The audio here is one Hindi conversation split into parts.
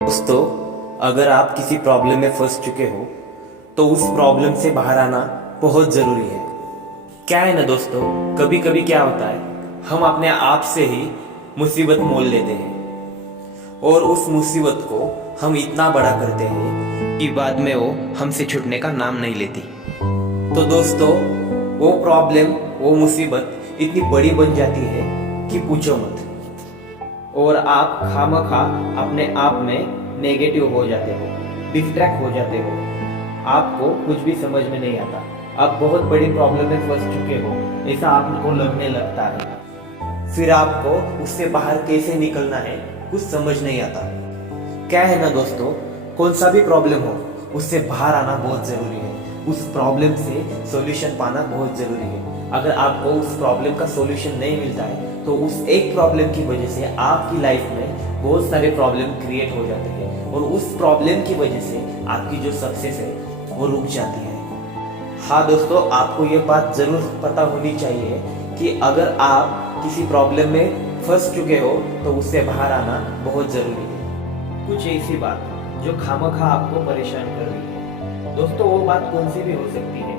दोस्तों, अगर आप किसी प्रॉब्लम में फंस चुके हो तो उस प्रॉब्लम से बाहर आना बहुत ज़रूरी है। क्या है ना दोस्तों, कभी कभी क्या होता है, हम अपने आप से ही मुसीबत मोल लेते हैं और उस मुसीबत को हम इतना बड़ा करते हैं कि बाद में वो हमसे छूटने का नाम नहीं लेती। तो दोस्तों, वो प्रॉब्लम, वो मुसीबत इतनी बड़ी बन जाती है कि पूछो मत, और आप खामखा अपने आप में नेगेटिव हो जाते हो, डिस्ट्रैक्ट हो जाते हो, आपको कुछ भी समझ में नहीं आता, आप बहुत बड़ी प्रॉब्लम में फंस चुके हो ऐसा आपको लगने लगता है। फिर आपको उससे बाहर कैसे निकलना है कुछ समझ नहीं आता। क्या है ना दोस्तों, कौन सा भी प्रॉब्लम हो उससे बाहर आना बहुत जरूरी है, उस प्रॉब्लम से सॉल्यूशन पाना बहुत जरूरी है। अगर आपको उस प्रॉब्लम का सॉल्यूशन नहीं मिलता है तो उस एक प्रॉब्लम की वजह से आपकी लाइफ में बहुत सारे प्रॉब्लम क्रिएट हो जाते हैं और उस प्रॉब्लम की वजह से आपकी जो सक्सेस है वो रुक जाती है। हाँ दोस्तों, आपको ये बात जरूर पता होनी चाहिए कि अगर आप किसी प्रॉब्लम में फंस चुके हो तो उससे बाहर आना बहुत जरूरी है। कुछ ऐसी बात जो खामखा आपको परेशान कर रही है दोस्तों, वो बात कौन सी भी हो सकती है।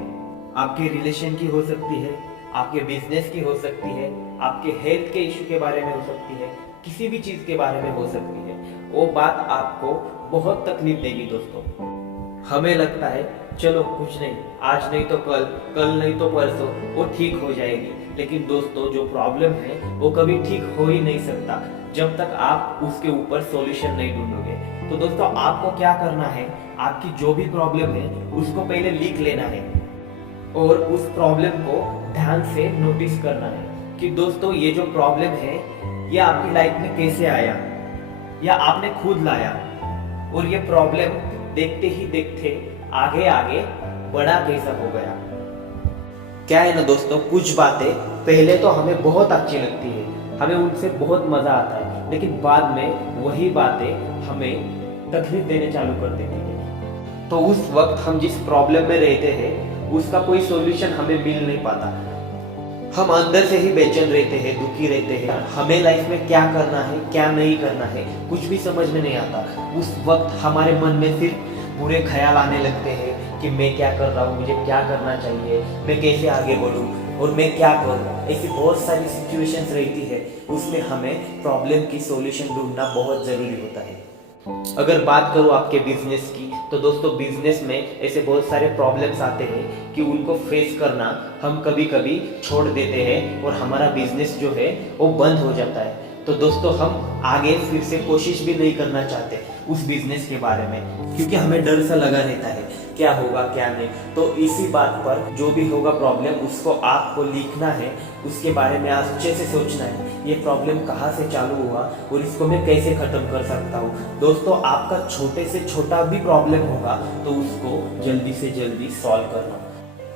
आपके रिलेशन की हो सकती है, आपके बिजनेस की हो सकती है, आपके हेल्थ के इश्यू के बारे में हो सकती है, किसी भी चीज के बारे में हो सकती है। वो बात आपको बहुत तकलीफ देगी दोस्तों। हमें लगता है चलो कुछ नहीं, आज नहीं तो कल, कल नहीं तो परसों वो ठीक हो जाएगी, लेकिन दोस्तों जो प्रॉब्लम है वो कभी ठीक हो ही नहीं सकता जब तक आप उसके ऊपर सॉल्यूशन नहीं ढूंढोगे। तो दोस्तों, आपको क्या करना है, आपकी जो भी प्रॉब्लम है उसको पहले लिख लेना है और उस प्रॉब्लम को ध्यान से नोटिस करना है कि दोस्तों ये जो प्रॉब्लम है ये आपकी लाइफ में कैसे आया या आपने खुद लाया, और ये प्रॉब्लम देखते ही देखते आगे आगे बड़ा कैसा हो गया। क्या है ना दोस्तों, कुछ बातें पहले तो हमें बहुत अच्छी लगती है, हमें उनसे बहुत मजा आता है, लेकिन बाद में वही बातें हमें तकलीफ देने चालू कर देती है। तो उस वक्त हम जिस प्रॉब्लम में रहते हैं उसका कोई सॉल्यूशन हमें मिल नहीं पाता, हम अंदर से ही बेचैन रहते हैं, दुखी रहते हैं, हमें लाइफ में क्या करना है क्या नहीं करना है कुछ भी समझ में नहीं आता। उस वक्त हमारे मन में सिर्फ बुरे ख्याल आने लगते हैं कि मैं क्या कर रहा हूँ, मुझे क्या करना चाहिए, मैं कैसे आगे बढ़ूँ और मैं क्या करूँ। ऐसी बहुत सारी सिचुएशंस रहती है, उसमें हमें प्रॉब्लम की सॉल्यूशन ढूंढना बहुत ज़रूरी होता है। अगर बात करूँ आपके बिजनेस की तो दोस्तों, बिजनेस में ऐसे बहुत सारे प्रॉब्लम्स आते हैं कि उनको फेस करना हम कभी कभी छोड़ देते हैं और हमारा बिजनेस जो है वो बंद हो जाता है। तो दोस्तों, हम आगे फिर से कोशिश भी नहीं करना चाहते उस बिजनेस के बारे में, क्योंकि हमें डर सा लगा रहता है क्या होगा क्या नहीं। तो इसी बात पर जो भी होगा प्रॉब्लम उसको आपको लिखना है, उसके बारे में अच्छे से सोचना है, ये प्रॉब्लम कहाँ से चालू हुआ और इसको मैं कैसे खत्म कर सकता हूँ। दोस्तों, आपका छोटे से छोटा भी प्रॉब्लम होगा तो उसको जल्दी से जल्दी सॉल्व करना,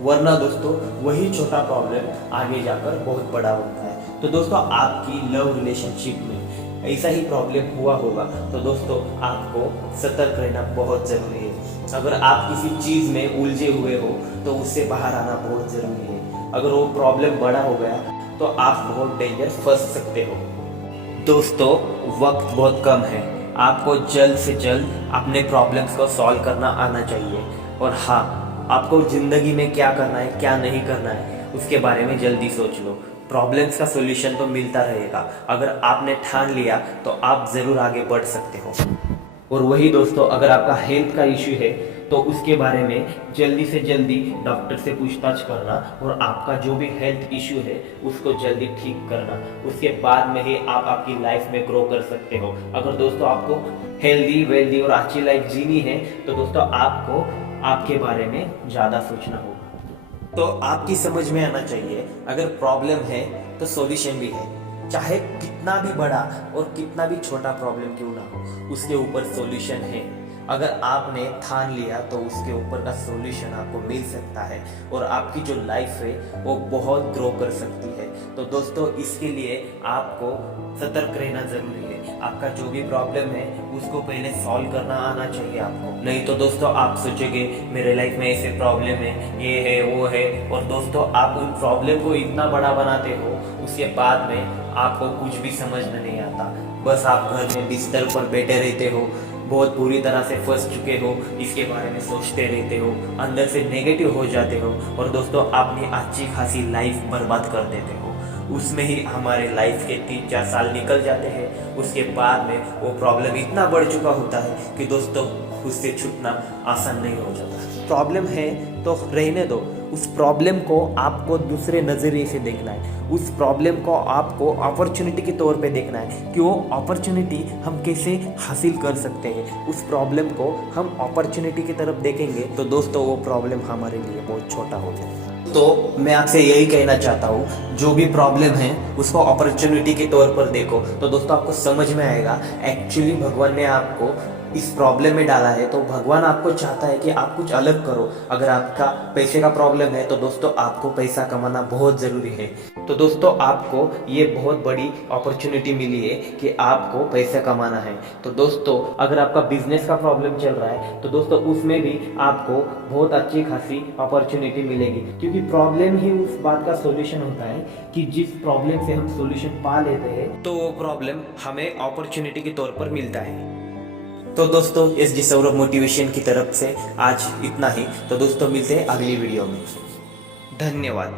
वरना दोस्तों वही छोटा प्रॉब्लम आगे जाकर बहुत बड़ा होता है। तो दोस्तों, आपकी लव रिलेशनशिप में ऐसा ही प्रॉब्लम हुआ होगा तो दोस्तों आपको सतर्क रहना बहुत ज़रूरी है। अगर आप किसी चीज़ में उलझे हुए हो तो उससे बाहर आना बहुत ज़रूरी है। अगर वो प्रॉब्लम बड़ा हो गया तो आप बहुत डेंजर फंस सकते हो। दोस्तों, वक्त बहुत कम है, आपको जल्द से जल्द अपने प्रॉब्लम्स को सॉल्व करना आना चाहिए। और हाँ, आपको ज़िंदगी में क्या करना है क्या नहीं करना है उसके बारे में जल्दी सोच लो। प्रॉब्लम्स का सॉल्यूशन तो मिलता रहेगा, अगर आपने ठान लिया तो आप ज़रूर आगे बढ़ सकते हो। और वही दोस्तों, अगर आपका हेल्थ का इश्यू है तो उसके बारे में जल्दी से जल्दी डॉक्टर से पूछताछ करना और आपका जो भी हेल्थ इश्यू है उसको जल्दी ठीक करना, उसके बाद में ही आप आपकी लाइफ में ग्रो कर सकते हो। अगर दोस्तों आपको हेल्दी वेल्दी और अच्छी लाइफ जीनी है तो दोस्तों आपको आपके बारे में ज़्यादा सोचना होगा। तो आपकी समझ में आना चाहिए, अगर प्रॉब्लम है तो सॉल्यूशन भी है, चाहे कितना भी बड़ा और कितना भी छोटा प्रॉब्लम क्यों ना हो उसके ऊपर सॉल्यूशन है। अगर आपने ठान लिया तो उसके ऊपर का सॉल्यूशन आपको मिल सकता है और आपकी जो लाइफ है वो बहुत ग्रो कर सकती है। तो दोस्तों, इसके लिए आपको सतर्क रहना जरूरी है। आपका जो भी प्रॉब्लम है उसको पहले सॉल्व करना आना चाहिए आपको, नहीं तो दोस्तों आप सोचोगे मेरे लाइफ में ऐसे प्रॉब्लम है, ये है वो है, और दोस्तों आप उन प्रॉब्लम को इतना बड़ा बनाते हो उसके बाद में आपको कुछ भी समझ में नहीं आता। बस आप घर में बिस्तर पर बैठे रहते हो, बहुत बुरी तरह से फंस चुके हो, इसके बारे में सोचते रहते हो, अंदर से नेगेटिव हो जाते हो और दोस्तों अपनी अच्छी खासी लाइफ बर्बाद कर देते हो। उसमें ही हमारे लाइफ के 3-4 साल निकल जाते हैं। उसके बाद में वो प्रॉब्लम इतना बढ़ चुका होता है कि दोस्तों उससे छूटना आसान नहीं हो जाता। प्रॉब्लम है तो रहने दो, उस प्रॉब्लम को आपको दूसरे नज़रिए से देखना है, उस प्रॉब्लम को आपको अपॉर्चुनिटी के तौर पे देखना है कि वो अपॉर्चुनिटी हम कैसे हासिल कर सकते हैं। उस प्रॉब्लम को हम अपॉर्चुनिटी की तरफ देखेंगे तो दोस्तों वो प्रॉब्लम हमारे लिए बहुत छोटा हो जाएगा। तो मैं आपसे यही कहना चाहता हूँ, जो भी प्रॉब्लम है उसको अपॉर्चुनिटी के तौर पर देखो तो दोस्तों आपको समझ में आएगा एक्चुअली भगवान ने आपको इस प्रॉब्लम में डाला है तो भगवान आपको चाहता है कि आप कुछ अलग करो। अगर आपका पैसे का प्रॉब्लम है तो दोस्तों आपको पैसा कमाना बहुत ज़रूरी है। तो दोस्तों आपको ये बहुत बड़ी अपॉर्चुनिटी मिली है कि आपको पैसा कमाना है। तो दोस्तों अगर आपका बिजनेस का प्रॉब्लम चल रहा है तो दोस्तों उसमें भी आपको बहुत अच्छी खासी अपॉर्चुनिटी मिलेगी, क्योंकि प्रॉब्लम ही उस बात का सॉल्यूशन होता है कि जिस प्रॉब्लम से हम सॉल्यूशन पा लेते हैं तो वो प्रॉब्लम हमें अपॉर्चुनिटी के तौर पर मिलता है। तो दोस्तों SG सौरभ मोटिवेशन की तरफ से आज इतना ही। तो दोस्तों मिलते हैं अगली वीडियो में। धन्यवाद।